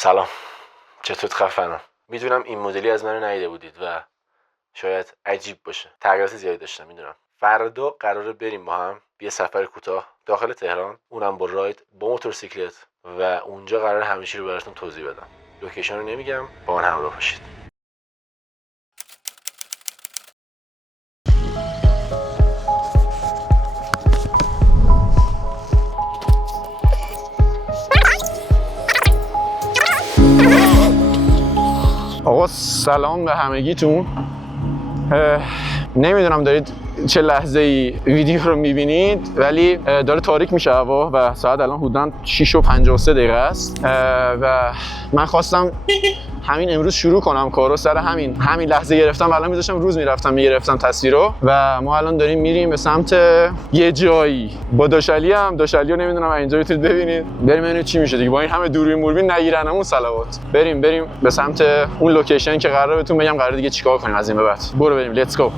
سلام، چطورت خفنم؟ میدونم این مدلی از من ندیده بودید و شاید عجیب باشه. تغییرات زیادی داشتم میدونم. فردا قراره بریم با هم یه سفر کوتاه داخل تهران، اونم با راید با موتورسیکلت و اونجا قراره همه چی رو براتون توضیح بدم. لوکیشن رو نمیگم، با من همراه باشید. آقا سلام به همگیتون. نمیدونم دارید چه لحظه ای ویدیو رو میبینید، ولی داره تاریک میشه هوا و ساعت الان حدوداً 6:53 است و من خواستم همین امروز شروع کنم کارو. سر همین لحظه گرفتم، الان میذاشتم روز میرفتم میگرفتم تصویر رو و ما الان داریم میریم به سمت یه جایی با داشلی رو نمیدونم اینجا میتونید ببینید. بریم ببینیم چی میشه دیگه. با این همه دوربین موربین نگیرنمون صلوات. بریم به سمت اون لوکیشن که قراره بهتون بگم قراره دیگه چیکار کنیم از این به بعد. برو بریم، لیتس گو.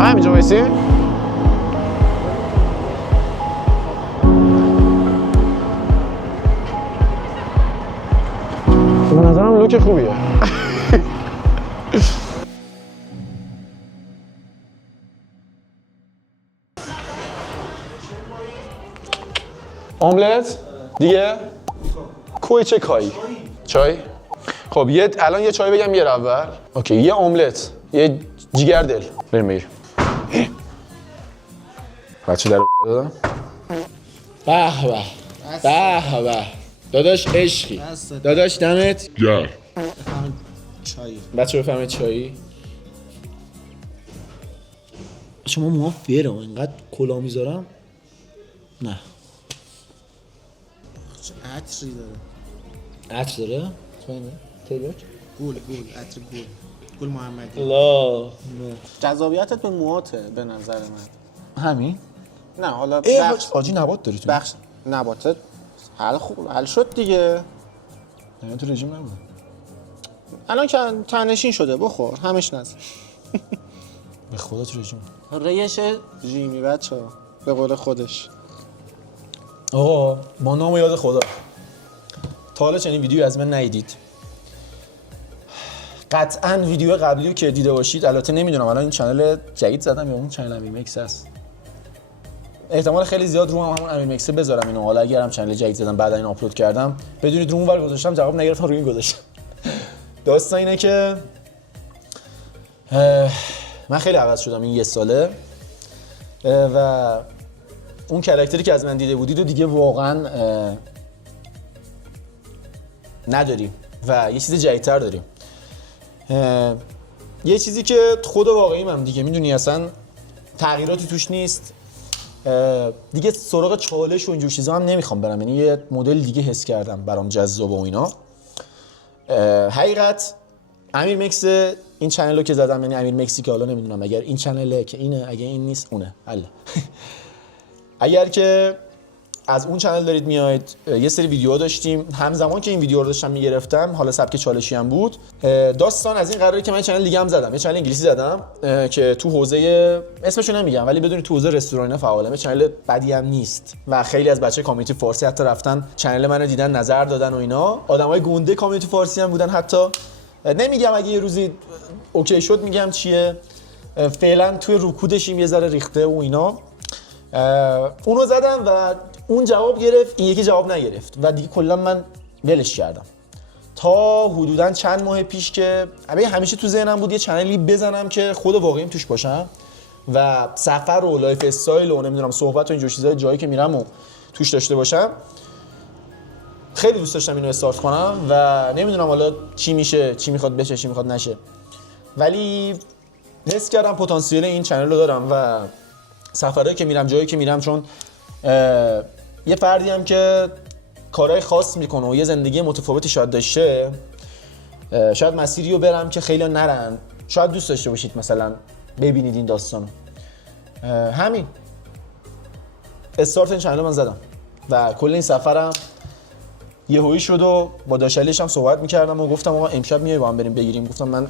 همینجا وایسی. به نظرم لوک خوبیه. املت دیگه کوی چه کایی؟ چای؟ خب الان یه چای بگم یه اول. اوکی، یه املت، یه جیگر دل. بریم بگیریم. بچه در دادم. به به داداش عشقی، داداش دمت گرم. چای بچه بفهمید چایی. شما موها فیره و اینقدر کلا میذارم. نه چه عطری داره. عطر داره؟ تیبک؟ گل عطر گل محمدی. لا جذابیتت به موهاته به نظر من. همین؟ نه حالا آجی نبات داری تو؟ بخش نباتت حل شد دیگه. نه تو رژیم نبود. الان که تنشین شده بخور همش نزن. به خدا تو رژیم. ریش ژیمی بچه به قول خودش. آقا با نام و یاد خدا، تا حالا چنین ویدیویی از من ندیدید. قطعاً ویدیو قبلی رو که دیده باشید، البته نمیدونم الان این چنل جدید زدم یا اون چنل امیر مکس هست. احتمال خیلی زیاد رو همون امیر مکس بذارم اینو. حالا اگرم چنل جدید زدم بعد این آپلود کردم بدونید رو اونور گذاشتم جواب نگرفتم روی این گذاشتم. داستان اینه که من خیلی عوض شدم این یه ساله و اون کاراکتری که از من دیده بودید و دیگه واقعا نداریم و یه چیز جدیدتر داریم. یه چیزی که خود واقعیم هم دیگه میدونی اصلا تغییراتی توش نیست دیگه. سراغ چالش و اینجور چیزا هم نمیخوام برم، یعنی یه مدل دیگه حس کردم برام جذاب و اینا. حقیقت امیر مکس این چنل رو که زدم، یعنی امیر مکسی که حالا نمیدونم اگر این چنله که اینه، اگه این نیست اونه حل. اگر که از اون چنل دارید میاید، یه سری ویدیوها داشتیم همزمان که این ویدیو رو داشتم میگرفتم، حالا سبک چالشی هم بود. داستان از این قراره که من چنل دیگه هم زدم، یه چنل انگلیسی زدم که تو حوزه اسمشو نمیگم ولی بدونید تو حوزه رستوران فعالم. چنل بدی هم نیست و خیلی از بچه کامیونیتی فارسی حتی رفتن چنل منو دیدن نظر دادن و اینا. آدمای گنده کامیونیتی فارسی هم بودن حتی. نمیگم اگه یه روزی اوکی شد میگم چیه، فعلا توی رکودشیم یه ذره ریخته و اینا. اونو زدم و اون جواب گرفت، این یکی جواب نگرفت و دیگه کلا من ولش کردم. تا حدوداً چند ماه پیش که همیشه تو ذهنم بود یه چنلی بزنم که خود واقعیم توش باشم و سفر و لایف استایل و نمیدونم صحبت و اینجور چیزای جایی که میرم و توش داشته باشم. خیلی دوست داشتم اینو استارت کنم و نمیدونم حالا چی میشه، چی میخواد بشه، چی میخواد نشه، ولی حس کردم پتانسیل این چنل رو دارم و سفرهایی که میرم، جایی که میرم، چون یه فردی هم که کارهای خاص میکنه و یه زندگی متفاوتی شاید داشته، شاید مسیری رو برم که خیلی نرن، شاید دوست داشته باشید مثلا ببینید این داستانو. همین استارت این چنل من زدم و کل این سفرم یهویی شد و با داشتلیش هم صحبت میکردم و گفتم آقا امشب میای با هم بریم بگیریم. گفتم من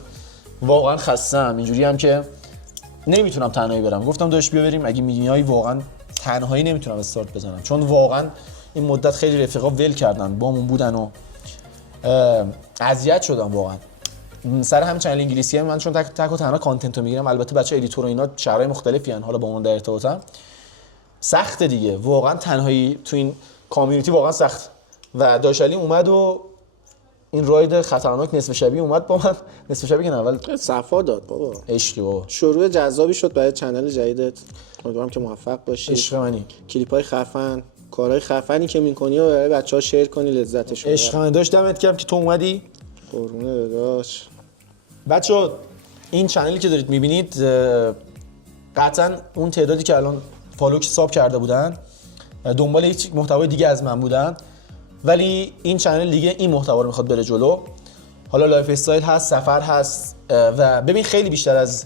واقعا خستم، اینجوری هم که نمیتونم تنهایی برم. گفتم داش بیا بریم، اگه میای واقعا تنهایی نمیتونم استارت بزنم، چون واقعا این مدت خیلی رفیقا ول کردن، بامون بودن و اذیت شدم واقعا سر همین چنل انگلیسی من، چون تک و تنها کانتنت رو میگیرم. البته بچه ادیتور و اینا شهرهای مختلفی ان، حالا با اون در ارتباطم سخته دیگه، واقعا تنهایی تو این کامیونیتی واقعا سخت. و داشلی اومد و این راید خطرناک نصف شبی اومد با من، نصف شبی که اول صفا داد بابا، عشقی بابا، شروع جذابی شد برای چنل جدیدت. امیدوارم که موفق باشی. عشق منی، کلیپای خفن، کارهای خفنی که میکنی و برای بچه‌ها شیر کنی، لذتش رو. عشق من داشت، دمت گرم که تو اومدی. قربونه داداش. بچه‌ها این چنلی که دارید میبینید قطعا اون تعدادی که الان فالو ساب کرده بودن دنبال هیچ محتوای دیگه از من بودن، ولی این چنل دیگه این محتوا رو میخواد بره جلو. حالا لایف استایل هست، سفر هست و ببین خیلی بیشتر از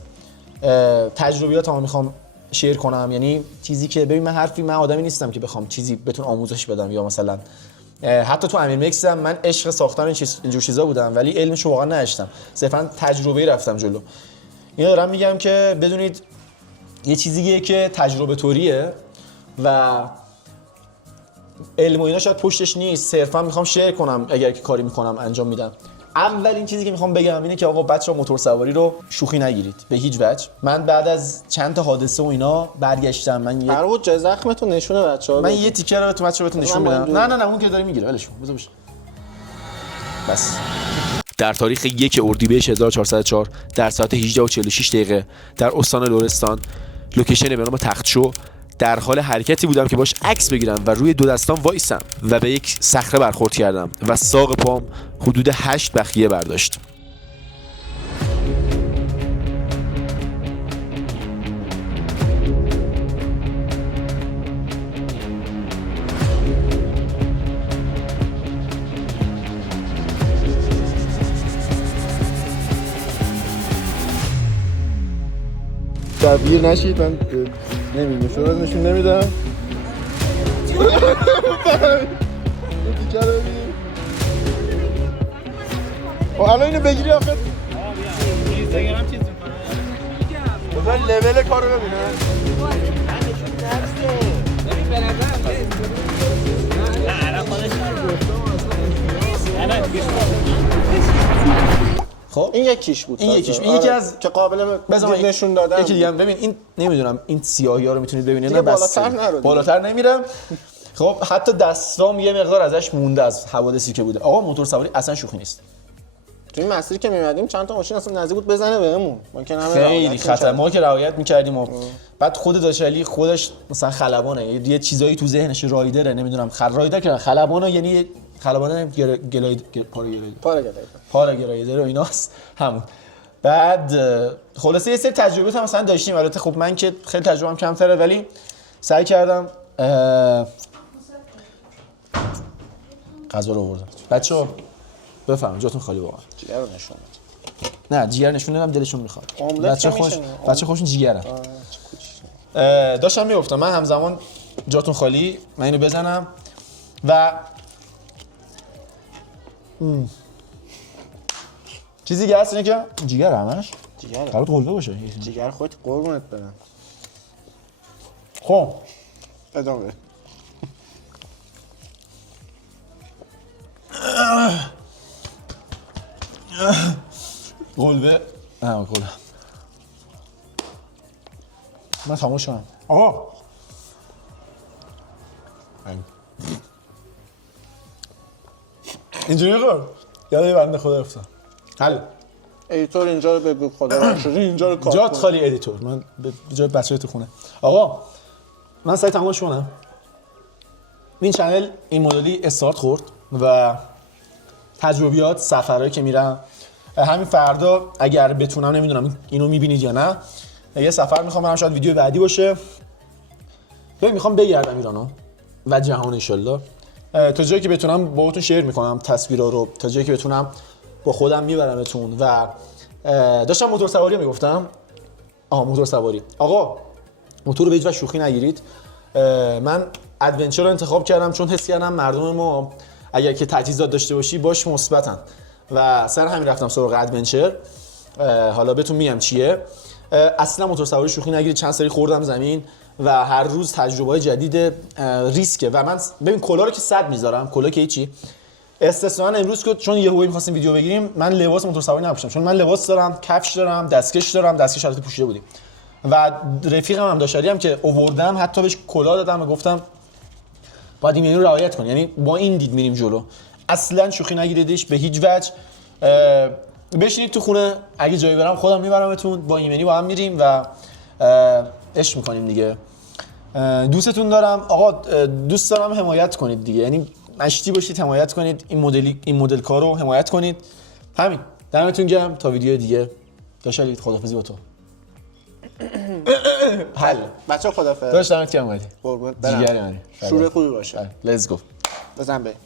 تجربیاتمو میخوام شیر کنم. یعنی چیزی که ببین من آدمی نیستم که بخوام چیزی بهتون آموزش بدم، یا مثلا حتی تو امیر مکس هم من عشق ساختن اینجور چیزا بودم ولی علمش رو واقعا نداشتم، صرفا تجربه‌ای رفتم جلو. اینو دارم میگم که بدونید یه چیزیه که تجربه طوریه و علم و اینا شاید پشتش نیست، صرفا میخوام شیر کنم اگر که کاری میکنم انجام میدم. اولین چیزی که میخوام بگم اینه که آقا بچه‌ها موتور سواری رو شوخی نگیرید به هیچ وجه. من بعد از چند تا حادثه و اینا برگشتم. قرار جای زخمتو نشونه بچه‌ها من یه تیکر رو تو بچه‌ها بهتون نشون میدم. نه اون که داره میگیره ولش کن، بذار بشه. بس در تاریخ 1 اردیبهشت 1404 در ساعت 18:46 دقیقه در استان لرستان، لوکیشن به نام تختشو، در حال حرکتی بودم که باش عکس بگیرم و روی دو دستام وایسم و به یک صخره برخورد کردم و ساق پام حدود 8 بخیه برداشت. دبیر نشید، من نشون نمیدم. الان اینو بگیری آخه اینستاگرام چیز میکنه، لول کارو ببینه. خب این یکیش بود، این یکی از که قابل نشون دادن. یکی دیگه هم ببین، این نمیدونم این سیاهی‌ها رو میتونید ببینید، نه بالاتر نمیرم. خب حتی دستام یه مقدار ازش مونده از حوادثی که بوده. آقا موتور سواری اصلا شوخی نیست. تو این مسیری که می‌اومدیم چند تا ماشین اصلا نزدیک بود بزنه بهمون، ما که خیلی خطر، ما که رعایت می‌کردیم و بعد خود داشلی خودش مثلا خلبانه، یه چیزایی تو ذهنش رایدره، نمیدونم رایدر که خلبانه، یعنی خلبانه پاراگلایدر و ایناست همون. بعد خلاصه یه سری تجربه هم مثلا داشتیم. البته خب من که خیلی تجربه‌ام کمتره ولی سعی کردم غذا رو آوردم. بچه‌ها بفرمایید جاتون خالی. واقعا جیگر رو نشون بده. نه جیگر نشون ندم، دلشون میخواد. بچه خوشون جیگرن. داشتم میگفتم من همزمان جاتون خالی، من اینو بزنم و چیزی که هست اینه که جیگر همش قرار قلبه باشه. جیگر خودت قربونت برم. خب ادامه. قلبه من خاموش شدم. آقا اینجوری کن یاد بنده خدا افتادم. حل. ادیتور اینجا رو بگو خدا نشده اینجا رو کار جات کن. خالی ادیتور. من به جای بچه‌ها تو خونه. آقا من سعی تماش کنم. این چنل این مدلی استارت خورد و تجربیات سفرهایی که میرم همین فردا اگر بتونم نمیدونم اینو میبینید یا نه یه سفر میخوام برم شاید ویدیو بعدی باشه. ببین میخوام بگردم ایرانو و جهان ان شاءالله تا جایی که بتونم باهاتون شیر میکنم تصویرا رو تا جایی که بتونم با خودم میبرمتون و داشتم موتور سواری میگفتم موتور سواری آقا موتور رو به هیچ وجه شوخی نگیرید. من ادونچر رو انتخاب کردم چون حس کردم مردم ما اگر که تجهیزات داشته باشی باش مثبتن و سر همین رفتم سراغ ادونچر. حالا بهتون میگم چیه. اصلا موتور سواری شوخی نگیرید. چند سری خوردم زمین و هر روز تجربه‌های جدید ریسکه و من ببین کلا رو که 100 میذارم کلا که هیچی. استثنا امروز که چون یهویی می‌خواستیم ویدیو بگیریم من لباس موتور سواری نپوشیدم چون من لباس دارم، کفش دارم، دستکش دارم، دستکش البته پوشیده بودیم و رفیقم هم داشتاری هم که آوردم حتی بهش کلاه دادم و گفتم باید این رو رعایت کنی. یعنی با این دید میریم جلو. اصلا شوخی نگیریدش به هیچ وجه. بشینید تو خونه اگه جایی برم خودم میبرمتون با ایمنی با هم میریم و عشق میکنیم دیگه. دوستتون دارم آقا. دوست دارم حمایت کنید دیگه. یعنی مشتی باشید حمایت کنید این مدل کارو حمایت کنید. همین دمتون گرم تا ویدیو دیگه. داشتید خدافظی با تو. حل بچه‌ها خدافظ. داشت دمت گرم اومدی. قربونت جیگری برم. منی. شور خوبی باشه. لیتس گو. بزن بریم.